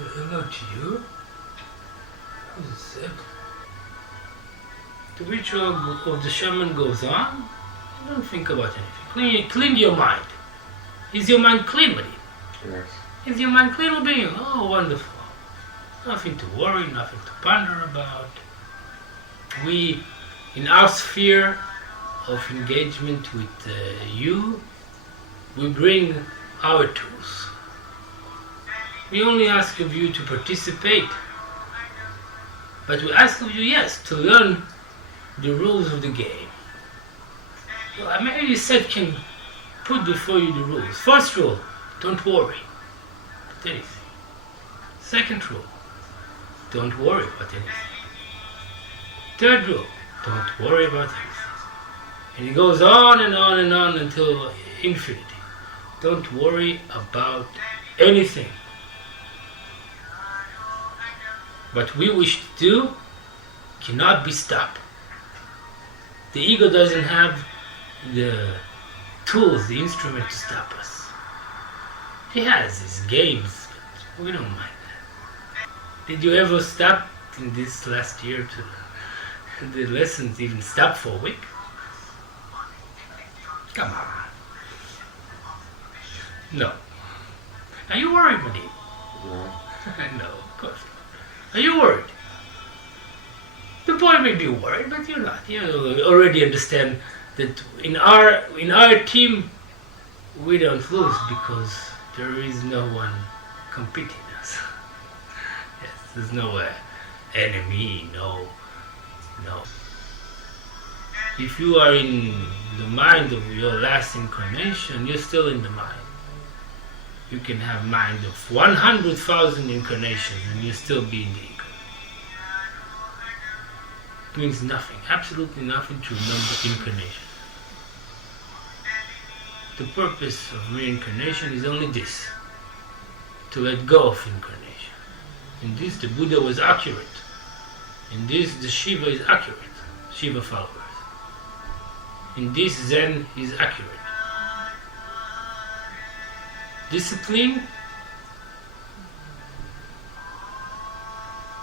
Hello to you. How's it said? The ritual of the shaman goes on. Don't think about anything. Clean your mind. Is your mind clean with it? Yes. Is your mind clean with being? Oh, wonderful. Nothing to worry, nothing to ponder about. We, in our sphere of engagement with you, we bring our tools. We only ask of you to participate, but we ask of you, yes, to learn the rules of the game. Well, maybe Seth can put before you the rules. First rule, don't worry about anything. Second rule, don't worry about anything. Third rule, don't worry about anything. And it goes on and on and on until infinity. Don't worry about anything. What we wish to do cannot be stopped. The ego doesn't have the tools, the instrument to stop us. He has his games, but we don't mind that. Did you ever stop in this last year to the lessons even stop for a week? Come on. No. Are you worried, Maggie? No. No, of course not. Are you worried? The boy may be worried, but you're not. You already understand that in our team we don't lose because there is no one competing us. Yes, there's no enemy, no. If you are in the mind of your last incarnation, you're still in the mind. You can have mind of 100,000 incarnations and you still be in the ego. It means nothing, absolutely nothing to remember incarnation. The purpose of reincarnation is only this, to let go of incarnation. In this the Buddha was accurate. In this the Shiva is accurate, Shiva followers. In this Zen is accurate. Discipline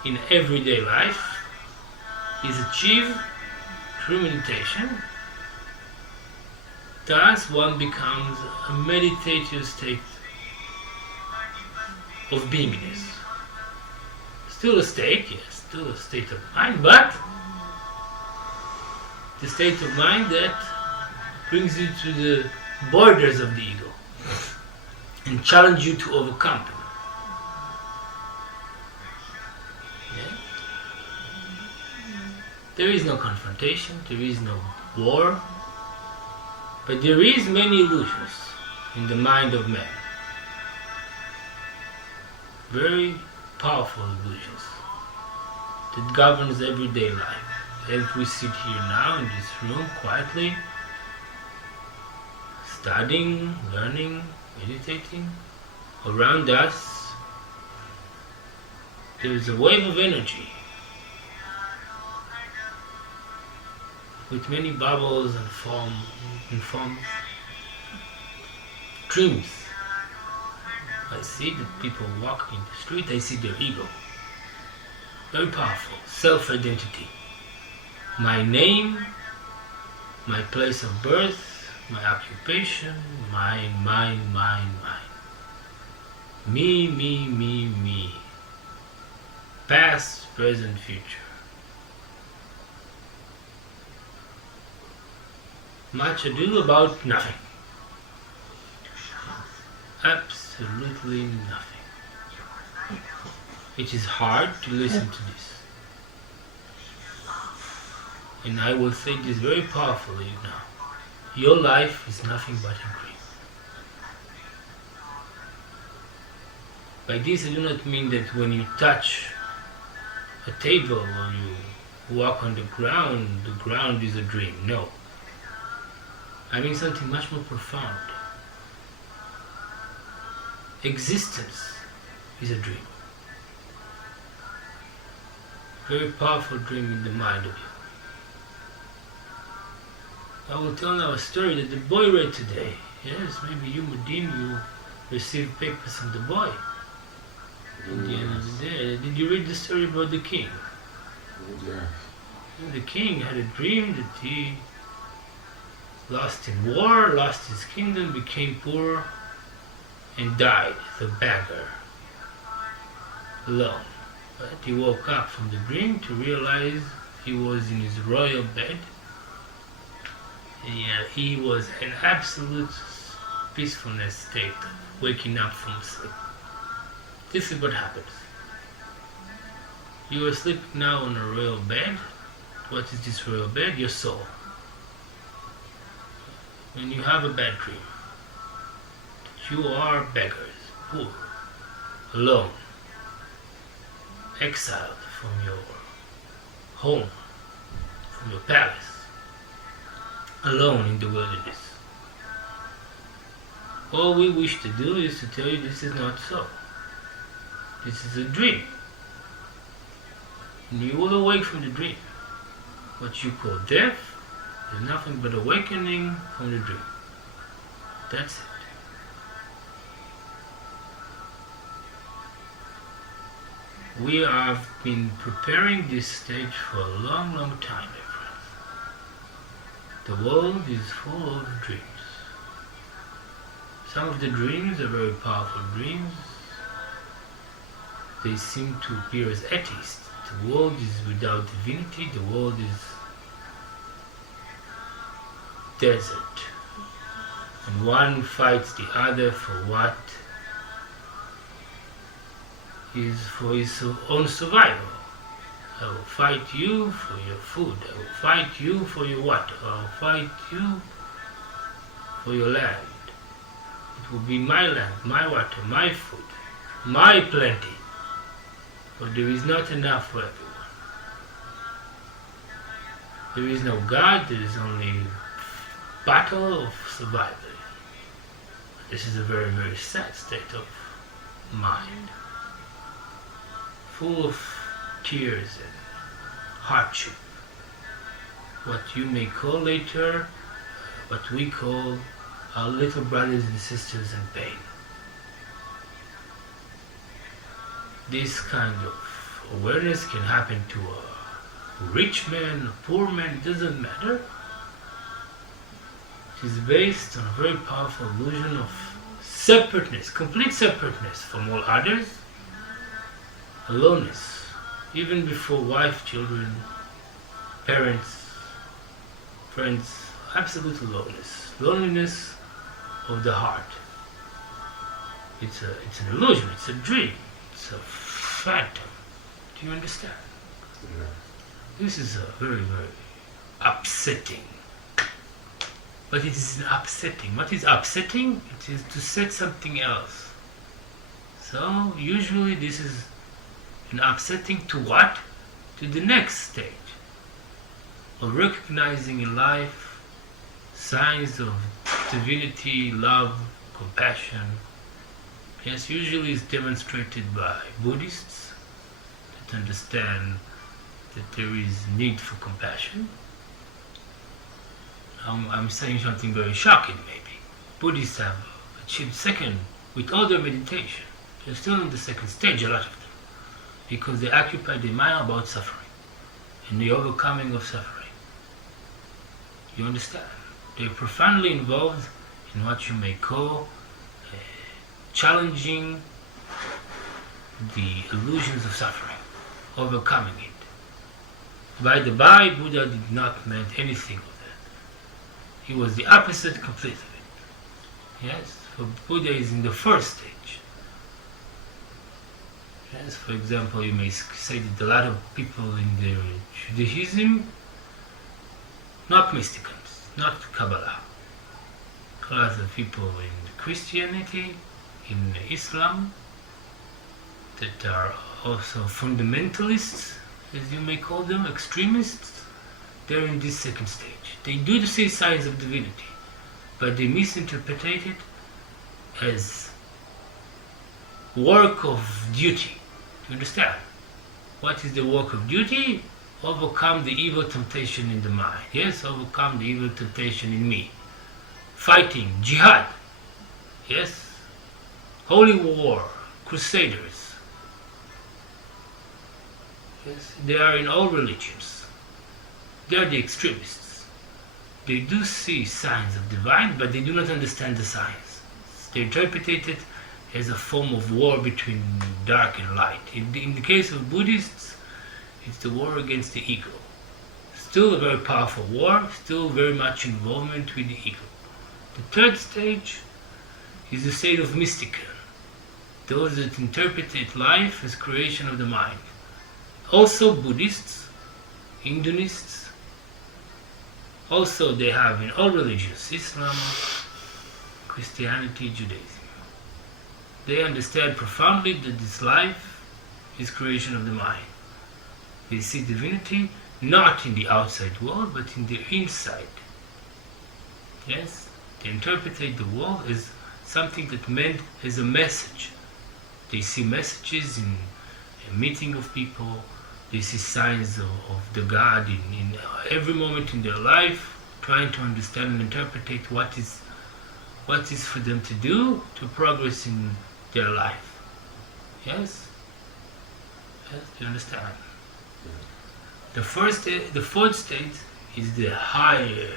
in everyday life is achieved through meditation. Thus one becomes a meditative state of beingness. Still a state, yes, still a state of mind, but the state of mind that brings you to the borders of the ego and challenge you to overcome them. Yeah? There is no confrontation, there is no war, but there is many illusions in the mind of man. Very powerful illusions that governs everyday life. As we sit here now in this room quietly, studying, learning, meditating, around us there is a wave of energy with many bubbles and foam, dreams. I see that people walk in the street, I see their ego. Very powerful, self-identity. My name, my place of birth, my occupation, mine. Me. Past, present, future. Much ado about nothing. Absolutely nothing. It is hard to listen to this. And I will say this very powerfully now. Your life is nothing but a dream. By this I do not mean that when you touch a table or you walk on the ground is a dream. No. I mean something much more profound. Existence is a dream. Very powerful dream in the mind of you. I will tell now a story that the boy read today. Yes, maybe you, Mudim, you received papers from the boy. At the end of the day, did you read the story about the king? Yeah. The king had a dream that he lost in war, lost his kingdom, became poor, and died as a beggar, alone. But he woke up from the dream to realize he was in his royal bed. He was in absolute peacefulness state, waking up from sleep. This is what happens. You are asleep now on a royal bed. What is this royal bed? Your soul. When you have a bad dream, you are beggars, poor, alone, exiled from your home, from your palace, alone in the wilderness. All we wish to do is to tell you this is not so. This is a dream. And you will awake from the dream. What you call death is nothing but awakening from the dream. That's it. We have been preparing this stage for a long, long time, my friends. The world is full of dreams. Some of the dreams are very powerful dreams. They seem to appear as atheists. The world is without divinity. The world is desert. And one fights the other for what is for his own survival. I will fight you for your food. I will fight you for your water. I will fight you for your land. It will be my land, my water, my food, my plenty. But there is not enough for everyone. There is no God, there is only battle of survival. This is a very, very sad state of mind, full of tears and hardship. What you may call later, what we call our little brothers and sisters in pain. This kind of awareness can happen to a rich man, a poor man, it doesn't matter. It is based on a very powerful illusion of separateness, complete separateness from all others, aloneness, even before wife, children, parents, friends, absolute aloneness, loneliness of the heart. It's an illusion, it's a dream. It's a phantom. Do you understand? Yeah. This is a very, very upsetting. But it is upsetting. What is upsetting? It is to set something else. So usually this is an upsetting to what? To the next stage of recognizing in life signs of divinity, love, compassion. Yes, usually it's demonstrated by Buddhists that understand that there is need for compassion. I'm saying something very shocking maybe. Buddhists have achieved second with all their meditation. They're still in the second stage, a lot of them, because they occupy their mind about suffering and the overcoming of suffering. You understand? They're profoundly involved in what you may call challenging the illusions of suffering, overcoming it. By the by, Buddha did not mean anything of that. He was the opposite completely of it. Yes, so Buddha is in the first stage. Yes, for example, you may say that a lot of people in their Judaism, not mysticals, not Kabbalah, a lot of people in Christianity, in Islam, that are also fundamentalists, as you may call them, extremists, they're in this second stage. They do see signs of divinity, but they misinterpret it as work of duty. Do you understand? What is the work of duty? Overcome the evil temptation in the mind. Yes, overcome the evil temptation in me. Fighting, jihad. Yes, holy war, crusaders. Yes, they are in all religions. They are the extremists. They do see signs of divine, but they do not understand the signs. They interpret it as a form of war between dark and light. In the case of Buddhists, it's the war against the ego. Still a very powerful war, still very much involvement with the ego. The third stage is the state of mystica. Those that interpret life as creation of the mind. Also Buddhists, Hindus, also they have in all religions, Islam, Christianity, Judaism. They understand profoundly that this life is creation of the mind. They see divinity not in the outside world, but in the inside. Yes? They interpret the world as something that meant as a message. They see messages in a meeting of people. They see signs of the God in every moment in their life, trying to understand and interpret what is for them to do to progress in their life. Yes? Yes, do you understand? The fourth state is the highest,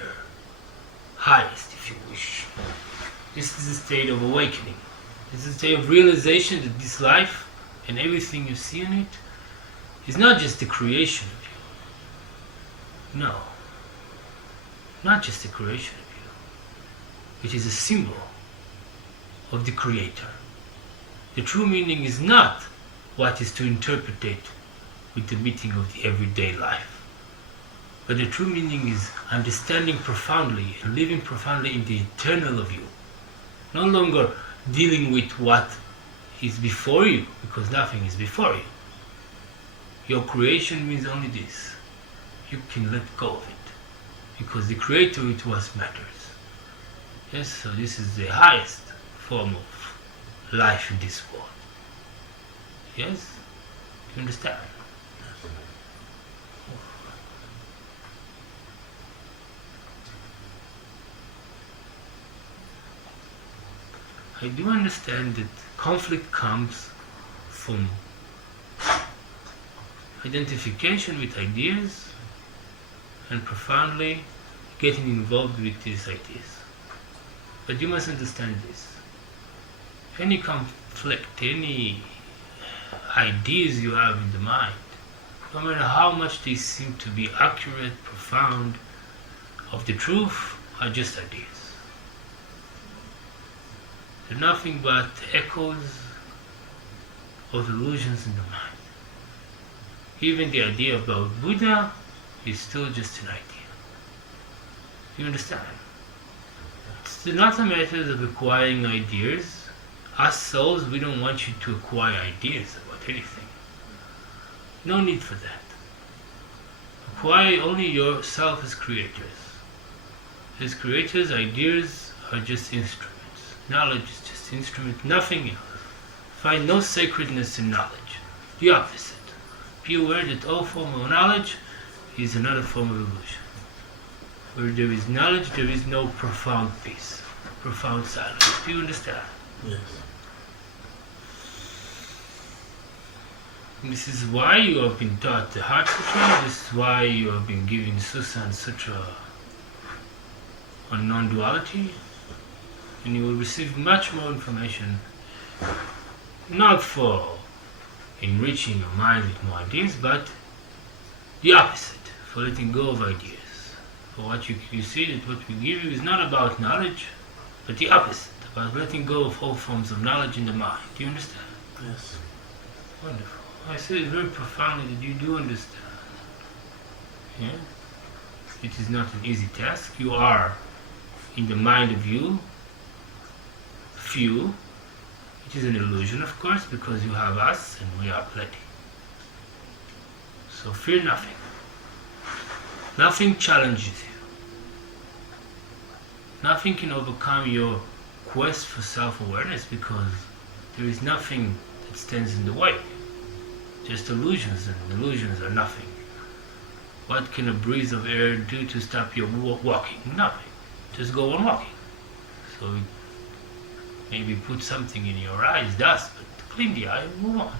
if you wish. This is the state of awakening. This is a state of realization that this life and everything you see in it is not just the creation of you. No. Not just the creation of you. It is a symbol of the Creator. The true meaning is not what is to interpret it with the meeting of the everyday life. But the true meaning is understanding profoundly and living profoundly in the eternal of you. No longer dealing with what is before you, because nothing is before you. Your creation means only this. You can let go of it, because the Creator it was matters. Yes, so this is the highest form of life in this world. Yes? Do you understand? I do understand that conflict comes from identification with ideas and profoundly getting involved with these ideas. But you must understand this. Any conflict, any ideas you have in the mind, no matter how much they seem to be accurate, profound, of the truth, are just ideas. They're nothing but echoes of illusions in the mind. Even the idea about Buddha is still just an idea. Do you understand? It's not a matter of acquiring ideas. Us souls, we don't want you to acquire ideas about anything. No need for that. Acquire only yourself as creators. As creators, ideas are just instruments. Knowledge is just instrument, nothing else. Find no sacredness in knowledge. The opposite. Be aware that all form of knowledge is another form of illusion. Where there is knowledge, there is no profound peace, profound silence. Do you understand? Yes. This is why you have been taught the Heart Sutra. This is why you have been given Susan Sutra on non-duality. And you will receive much more information, not for enriching your mind with more ideas, but the opposite, for letting go of ideas. For what you see that what we give you is not about knowledge, but the opposite, about letting go of all forms of knowledge in the mind. Do you understand? Yes. Wonderful. I say it very profoundly that you do understand. Yeah? It is not an easy task. You are in the mind of you, few. It is an illusion, of course, because you have us and we are plenty. So fear nothing. Nothing challenges you. Nothing can overcome your quest for self-awareness, because there is nothing that stands in the way. Just illusions, and illusions are nothing. What can a breeze of air do to stop your walking? Nothing. Just go on walking. So maybe put something in your eyes, dust, but clean the eye and move on.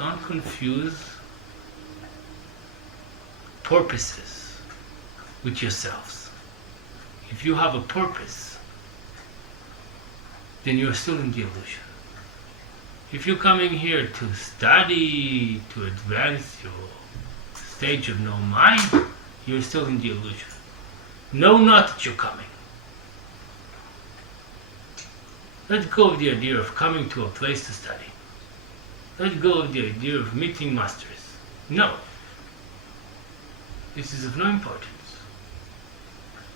don't confuse purposes with yourselves. If you have a purpose, then you're still in the illusion. If you're coming here to study, to advance your stage of no mind, you're still in the illusion. Know not that you're coming. Let go of the idea of coming to a place to study. Let go of the idea of meeting masters. No. This is of no importance.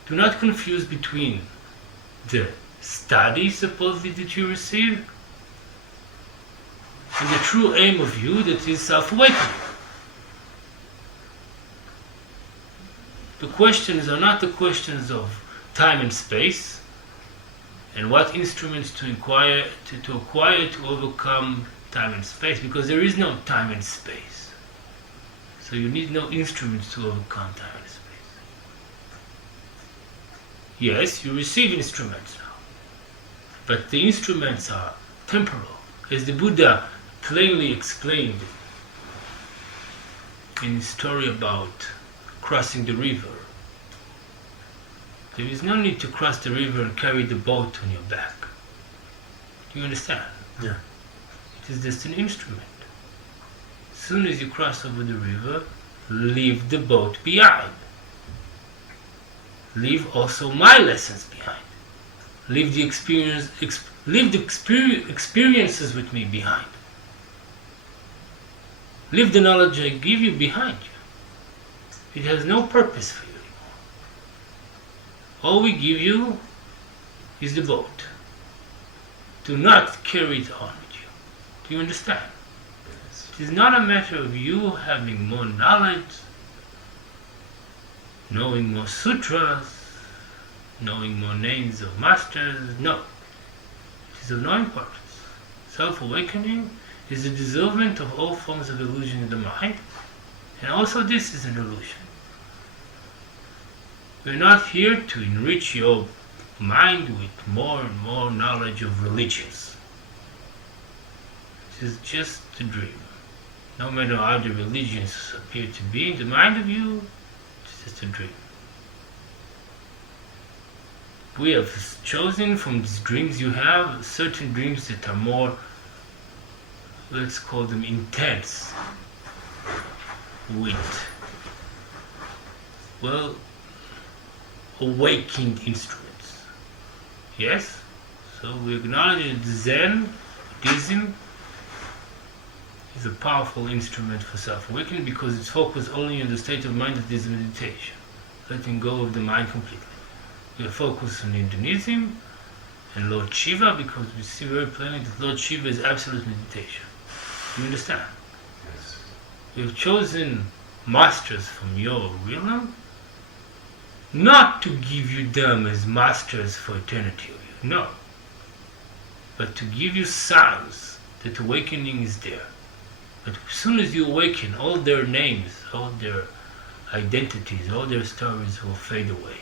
Do not confuse between the study supposedly that you receive and the true aim of you, that is self-awakening. The questions are not the questions of time and space and what instruments to acquire to overcome time and space, because there is no time and space. So you need no instruments to overcome time and space. Yes, you receive instruments now, but the instruments are temporal, as the Buddha plainly explained in his story about crossing the river. There is no need to cross the river and carry the boat on your back. Do you understand? Yeah. It is just an instrument. As soon as you cross over the river, leave the boat behind. Leave also my lessons behind. Leave the experiences with me behind. Leave the knowledge I give you behind you. It has no purpose for you anymore. All we give you is the boat. Do not carry it on with you. Do you understand? Yes. It is not a matter of you having more knowledge, knowing more sutras, knowing more names of masters. No. It is of no importance. Self-awakening is the dissolvement of all forms of illusion in the mind, and also this is an illusion. We're not here to enrich your mind with more and more knowledge of religions. This is just a dream. No matter how the religions appear to be in the mind of you, it's just a dream. We have chosen from these dreams you have certain dreams that are more, let's call them intense, with, well, awakened instruments. Yes? So we acknowledge that Zen, Buddhism, is a powerful instrument for self-awakening because it's focused only on the state of mind that is meditation, letting go of the mind completely. We are focused on Hinduism and Lord Shiva because we see very plainly that Lord Shiva is absolute meditation. You understand? Yes. We have chosen masters from your realm not to give you them as masters for eternity of you, no, but to give you signs that awakening is there. But as soon as you awaken, all their names, all their identities, all their stories will fade away.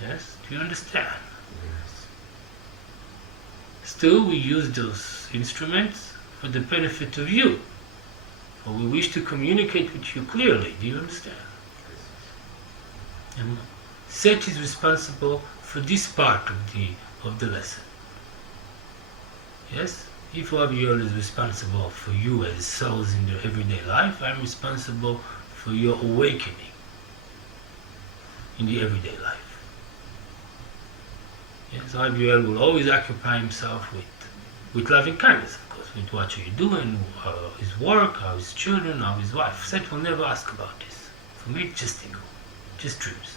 Yes? Do you understand? Yes. Still, we use those instruments for the benefit of you. For we wish to communicate with you clearly. Do you understand? And Seth is responsible for this part of the lesson. Yes? If Raviol is responsible for you as souls in your everyday life, I'm responsible for your awakening in the everyday life. Yes, Raviol will always occupy himself with loving kindness, of course, with what are you doing, his work, how his children, how his wife. Seth will never ask about this. For me, it's just ego, just dreams.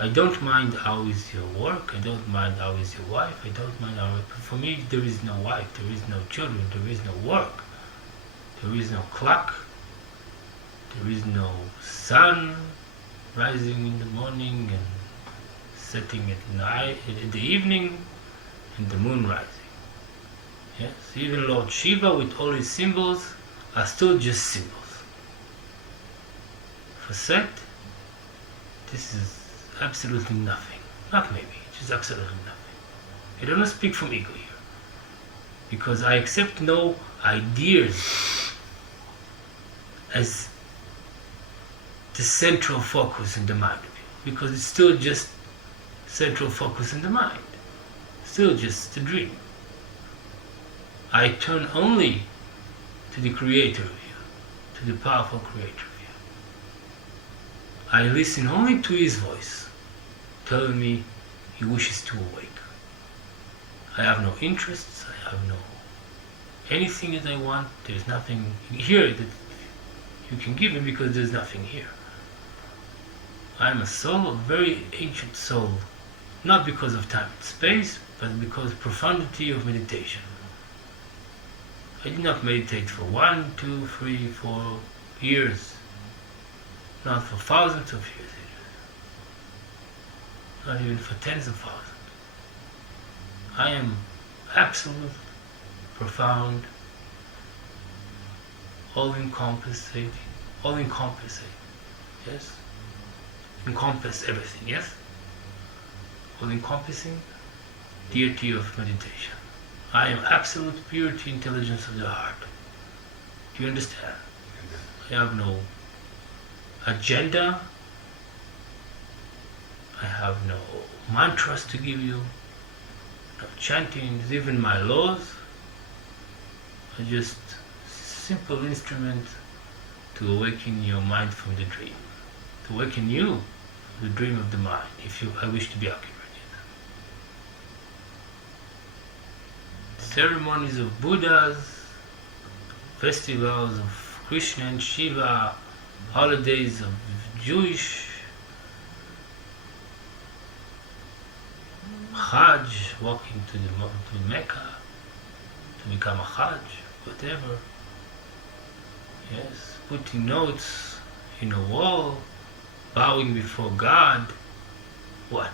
I don't mind how is your work, I don't mind how is your wife, I don't mind how... For me, there is no wife, there is no children, there is no work, there is no clock, there is no sun rising in the morning and setting at night, in the evening, and the moon rising. Yes, even Lord Shiva with all his symbols are still just symbols. For Seth, this is absolutely nothing. Not maybe, just absolutely nothing. I don't speak from ego here. because I accept no ideas as the central focus in the mind of you, because it's still just central focus in the mind, still just a dream. I turn only to the creator of you, to the powerful creator of you. I listen only to his voice, telling me he wishes to awake. I have no interests, I have no anything that I want. There's nothing here that you can give me, because there's nothing here. I am a soul, a very ancient soul, not because of time and space, but because of profundity of meditation. I did not meditate for 1, 2, 3, 4 years, not for thousands of years, not even for tens of thousands. I am absolute, profound, all-encompassing, yes? Encompass everything, yes? All-encompassing deity of meditation. I am absolute purity, intelligence of the heart. Do you understand? I have no agenda. I have no mantras to give you, no chantings, even my laws are just simple instrument to awaken your mind from the dream, to awaken you from the dream of the mind, if I wish to be accurate. Ceremonies of Buddhas, festivals of Krishna and Shiva, holidays of Jewish, Hajj, walking to Mecca, to become a Hajj, whatever. Yes, putting notes in a wall, bowing before God. What?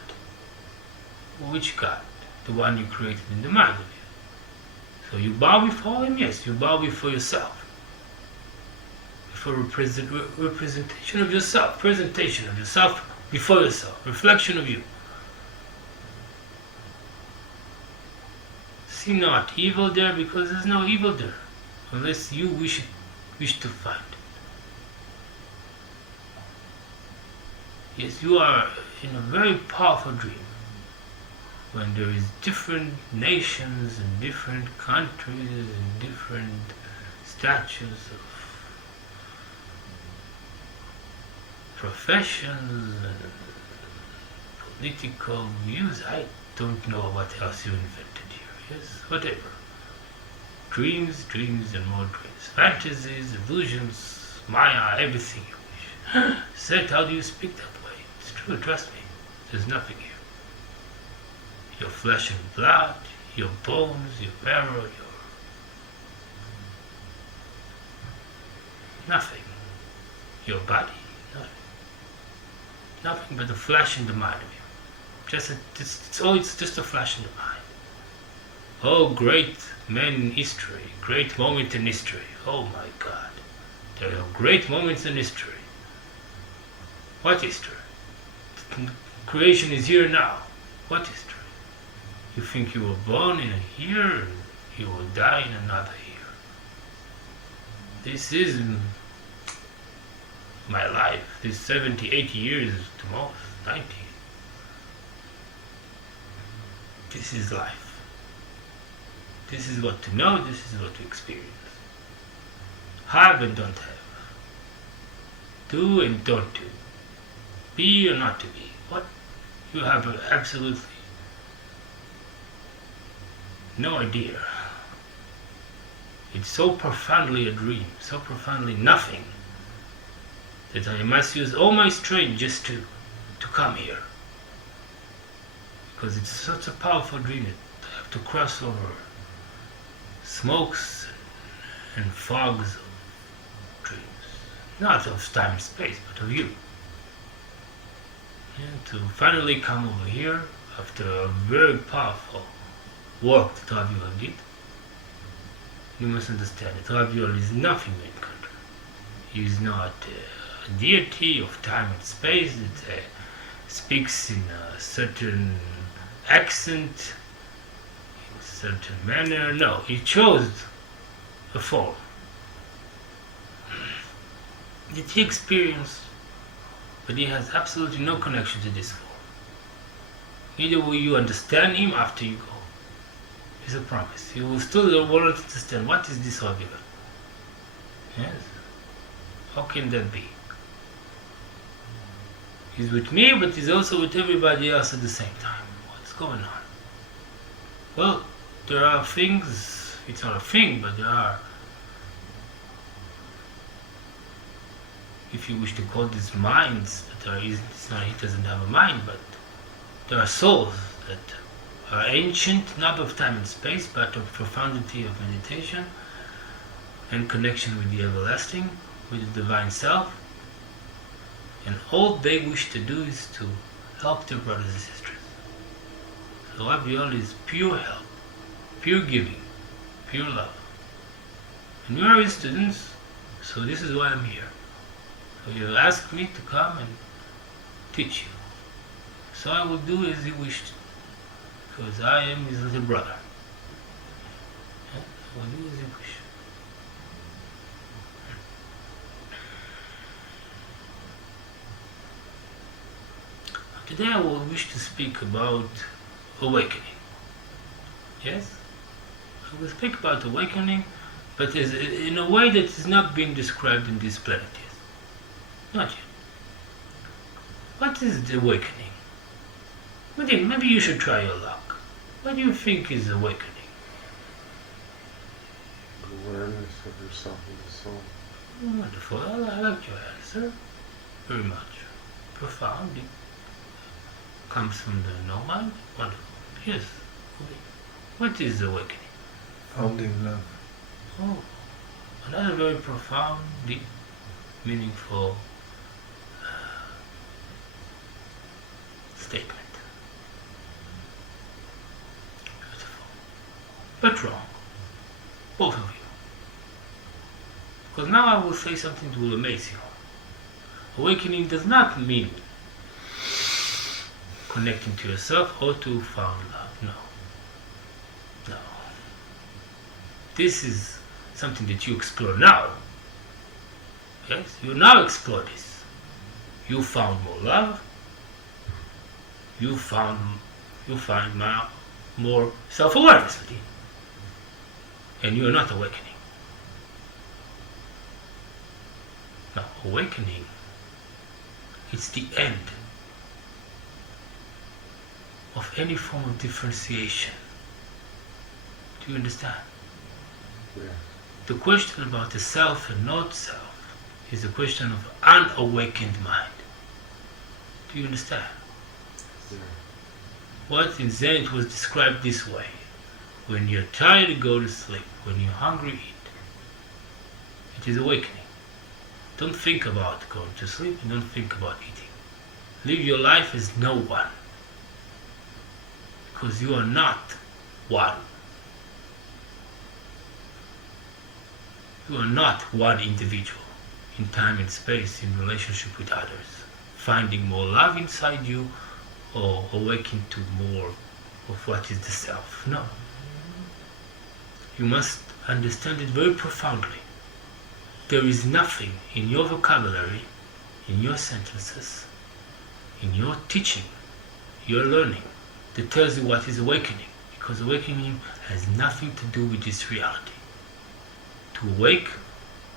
Which God? The one you created in the mind of you. So you bow before him? Yes, you bow before yourself. Before representation of yourself, presentation of yourself before yourself, reflection of you. See not evil there, because there's no evil there, unless you wish to find it. Yes, you are in a very powerful dream, when there is different nations and different countries and different statues of professions and political views. I don't know what else you invented here. Yes, whatever. Dreams, dreams and more dreams. Fantasies, illusions, Maya, everything you wish. Seth, how do you speak that way? It's true, trust me. There's nothing here. Your flesh and blood, your bones, your marrow, your... nothing. Your body, nothing. Nothing but the flesh and the mind of you. It's just a flash in the mind. Oh, great men in history, great moment in history. Oh my God. There are great moments in history. What history? Creation is here now. What history? You think you were born in a year and you will die in another year. This is my life. This 70, 80 years to most, 90. This is life. This is what to know, this is what to experience. Have and don't have. Do and don't do. Be or not to be. What? You have absolutely no idea. It's so profoundly a dream, so profoundly nothing, that I must use all my strength just to come here. Because it's such a powerful dream that I have to cross over smokes and fogs of dreams. Not of time and space, but of you. And to finally come over here after a very powerful work that Raviol did. You must understand that Raviol is nothing in country. He is not a deity of time and space that speaks in a certain accent, certain manner. No, he chose a form that he experienced, but he has absolutely no connection to this form. Either will you understand him after you go. It's a promise. You will still want to understand what is this argument. Yes. How can that be? He's with me, but he's also with everybody else at the same time. What's going on? Well, there are things, it's not a thing, but there are, if you wish to call these minds, but it's not, he doesn't have a mind, but there are souls that are ancient, not of time and space, but of profundity of meditation and connection with the everlasting, with the divine self. And all they wish to do is to help their brothers and sisters. So Aviol is pure help, pure giving, pure love. And you are his students, so this is why I'm here. So you asked me to come and teach you. So I will do as he wished, because I am his little brother. I will do as he wished. Today I will wish to speak about awakening. Yes? I will speak about awakening, but in a way that is not being described in this planet yet. Not yet. What is the awakening? Maybe you should try your luck. What do you think is awakening? Awareness of yourself and the soul. Wonderful. I like your answer very much. Profound. It comes from the no mind. Wonderful. Yes. What is awakening? Found in love. Oh, another very profound, deep, meaningful statement. Beautiful. But wrong. Both of you. Because now I will say something that will amaze you. Awakening does not mean connecting to yourself or to found love. No. No. This is something that you explore now. Yes? You now explore this. You found more love. You find more self-awareness within. And you are not awakening. Now, awakening, it's the end of any form of differentiation. Do you understand? Yeah. The question about the self and not self is the question of unawakened mind. Do you understand? Yeah. What in Zen it was described this way. When you're tired, go to sleep. When you're hungry, eat. It is awakening. Don't think about going to sleep and don't think about eating. Live your life as no one. Because you are not one. You are not one individual in time and space in relationship with others, finding more love inside you or awakening to more of what is the self. No. You must understand it very profoundly. There is nothing in your vocabulary, in your sentences, in your teaching, your learning, that tells you what is awakening. Because awakening has nothing to do with this reality. To awake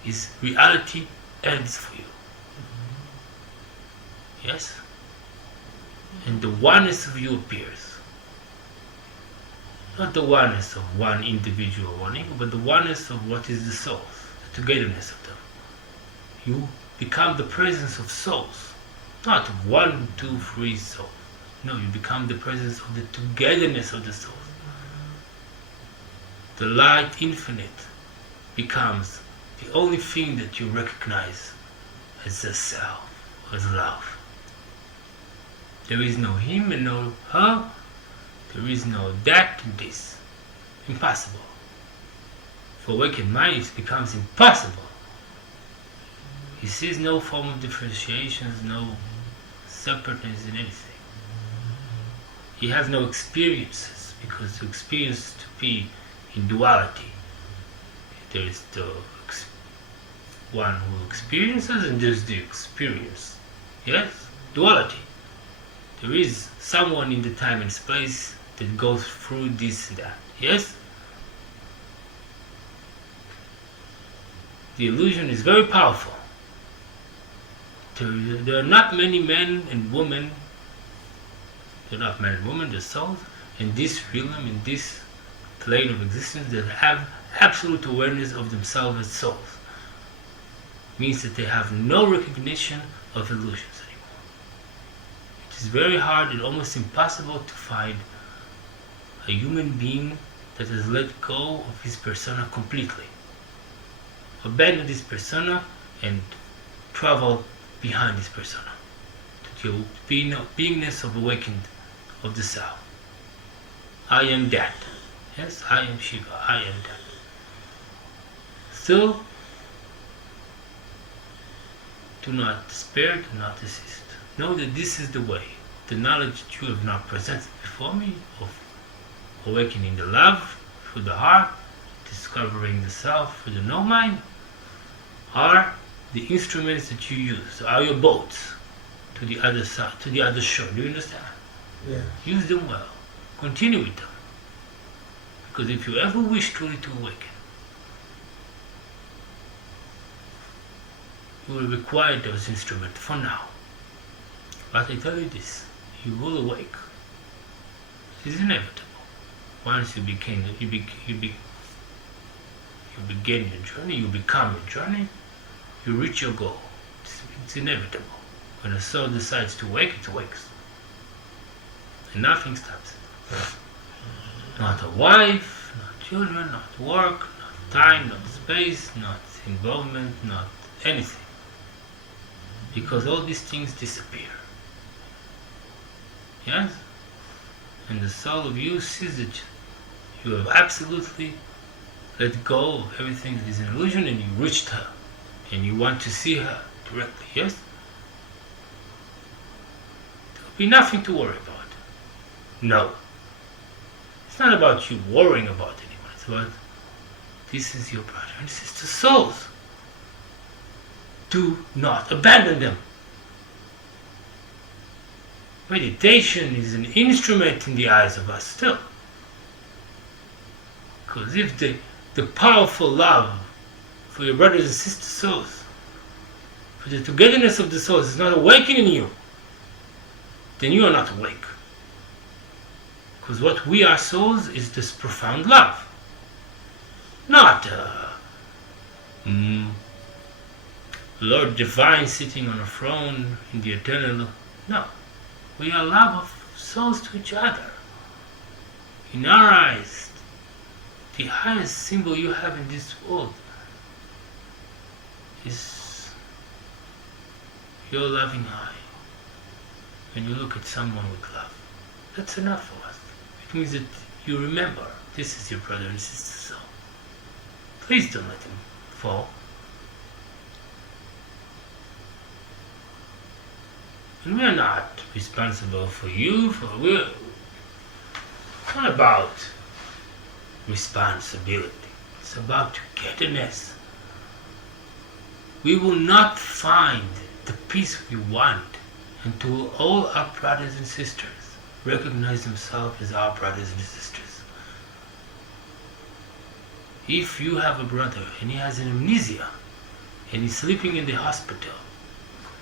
is reality ends for you. Yes? And the oneness of you appears. Not the oneness of one individual, one ego, but the oneness of what is the soul, the togetherness of them. You become the presence of souls, not of 1, 2, 3 souls. No, you become the presence of the togetherness of the souls. The light infinite becomes the only thing that you recognize as the self, as love. There is no him and no her. There is no that and this. Impossible. For awakened mind it becomes impossible. He sees no form of differentiations, no separateness in anything. He has no experiences because the experience to be in duality. There is the one who experiences and there's the experience. Yes? Duality. There is someone in the time and space that goes through this and that. Yes? The illusion is very powerful. There are not many men and women, there are not men and women, the souls, in this realm, in this plane of existence that have absolute awareness of themselves as souls. Means that they have no recognition of illusions anymore. It is very hard and almost impossible to find a human being that has let go of his persona completely. Abandon this persona and travel behind this persona to the beingness of awakened of the self. I am that. Yes, I am Shiva. I am that. Still, do not despair, do not desist. Know that this is the way. The knowledge that you have now presented before me of awakening the love through the heart, discovering the self through the no-mind, are the instruments that you use, are your boats to the other side, to the other shore. Do you understand? Yeah. Use them well. Continue with them. Because if you ever wish truly to awaken, you will require those instruments for now. But I tell you this, you will awake. It is inevitable. Once you begin your journey, you become your journey, you reach your goal. It's inevitable. When a soul decides to wake, it wakes. And nothing stops it. Not a wife, not children, not work, not time, not space, not involvement, not anything. Because all these things disappear. Yes? And the soul of you sees that you have absolutely let go of everything that is an illusion and you reached her. And you want to see her directly. Yes? There will be nothing to worry about. No. It's not about you worrying about anyone. It's about this is your brother and sister souls. Do not abandon them. Meditation is an instrument in the eyes of us still. Because if the powerful love for your brothers and sisters souls, for the togetherness of the souls is not awakening you, then you are not awake. Because what we are souls is this profound love. Not Lord Divine sitting on a throne in the eternal. No. We are love of souls to each other. In our eyes, the highest symbol you have in this world is your loving eye. When you look at someone with love, that's enough for us. It means that you remember this is your brother and sister soul. Please don't let him fall. And we are not responsible for you. It's not about responsibility. It's about togetherness. We will not find the peace we want until all our brothers and sisters recognize themselves as our brothers and sisters. If you have a brother and he has an amnesia and he's sleeping in the hospital,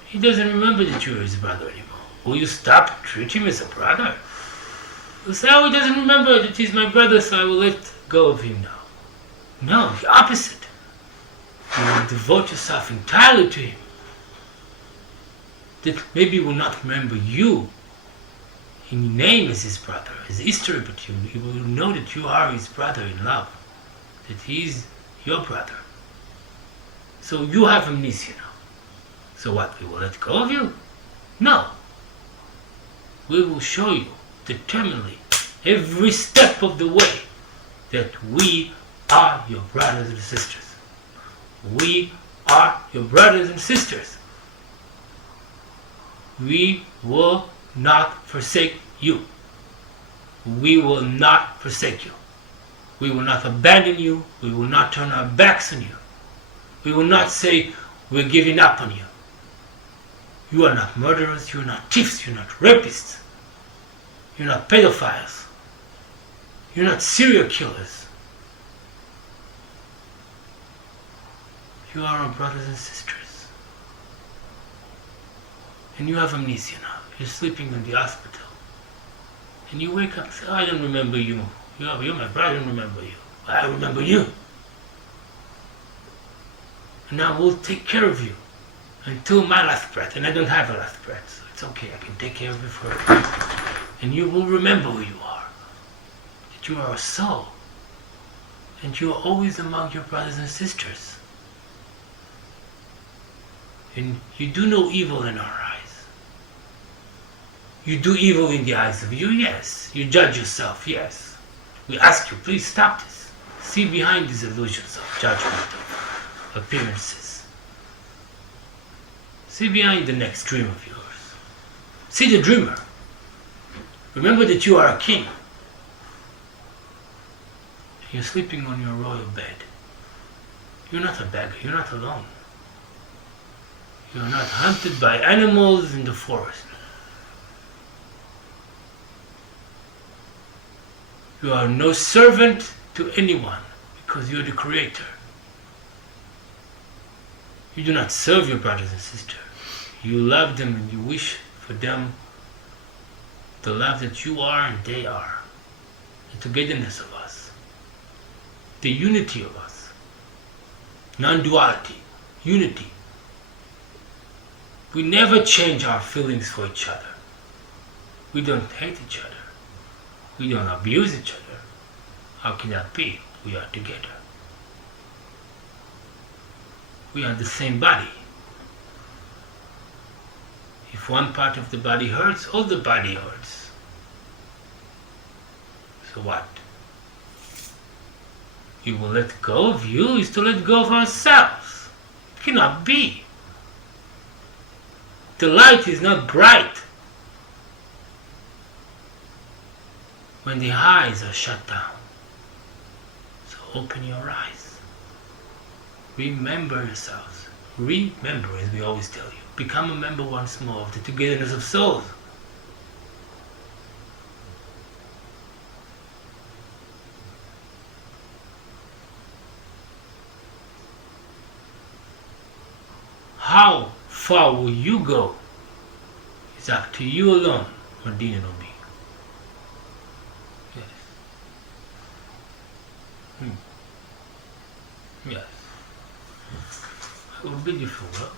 he doesn't remember that you're his brother anymore. Will you stop treating him as a brother? You'll say, oh, he doesn't remember that he's my brother, so I will let go of him now. No, the opposite. You will devote yourself entirely to him. That maybe he will not remember you in name as his brother, as history, but he will know that you are his brother in love. That he is your brother. So you have amnesia now. So what, we will let go of you? No. We will show you determinedly every step of the way that we are your brothers and sisters. We are your brothers and sisters. We will not forsake you. We will not forsake you. We will not abandon you. We will not turn our backs on you. We will not say we're giving up on you. You are not murderers. You are not thieves. You're not rapists. You're not pedophiles. You're not serial killers. You are our brothers and sisters. And you have amnesia now. You're sleeping in the hospital. And you wake up and say, I don't remember you. You're my brother, I don't remember you. I remember you. And now we'll take care of you until my last breath. And I don't have a last breath, so it's okay. I can take care of you forever. And you will remember who you are. That you are a soul. And you are always among your brothers and sisters. And you do no evil in our eyes. You do evil in the eyes of you, yes. You judge yourself, yes. We ask you, please stop this. See behind these illusions of judgment, of appearances. See behind the next dream of yours. See the dreamer. Remember that you are a king. You're sleeping on your royal bed. You're not a beggar, you're not alone. You're not hunted by animals in the forest. You are no servant to anyone because you're the creator. You do not serve your brothers and sisters. You love them and you wish for them the love that you are and they are. The togetherness of us. The unity of us. Non-duality. Unity. We never change our feelings for each other. We don't hate each other. We don't abuse each other. How can that be? We are together. We are the same body. If one part of the body hurts, all the body hurts. So what? You will let go of you is to let go of ourselves. It cannot be. The light is not bright when the eyes are shut down. So open your eyes. Remember yourselves. Remember, as we always tell you. Become a member once more of the togetherness of souls. How far will you go? It's up to you alone, Medina no me. Yes. Yes. I will bid you farewell.